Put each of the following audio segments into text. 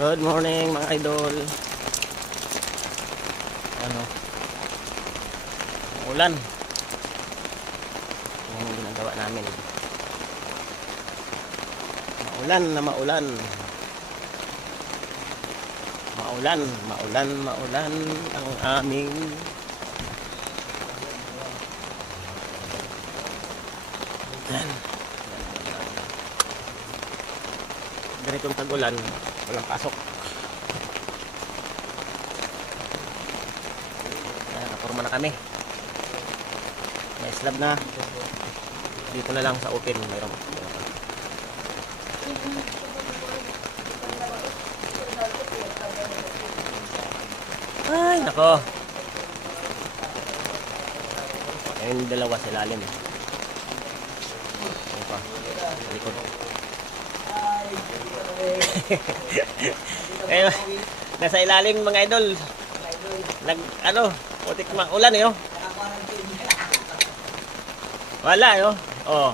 Good morning mga idol. Ano? Ulan. Yung ginagawa namin. Maulan na maulan. Maulan ang aming ganitong tag-ulan, walang pasok. Nakaporma na kami. May slab na. Dito na lang sa open mayroon. Ay, nako. Ayun, dalawa sa ilalim. Ayun pa, sa likod. Ayun, nasa ilalim mga idol. Putik ulan eh, oh. Wala eh, oh. Oh.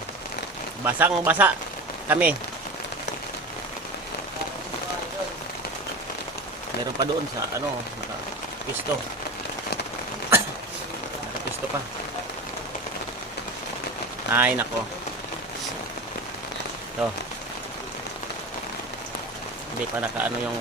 Basang-basa kami. Meron pa doon sa naka-pisto. Naka-pisto pa. Ay, nako. Ito. Hindi pa naka yung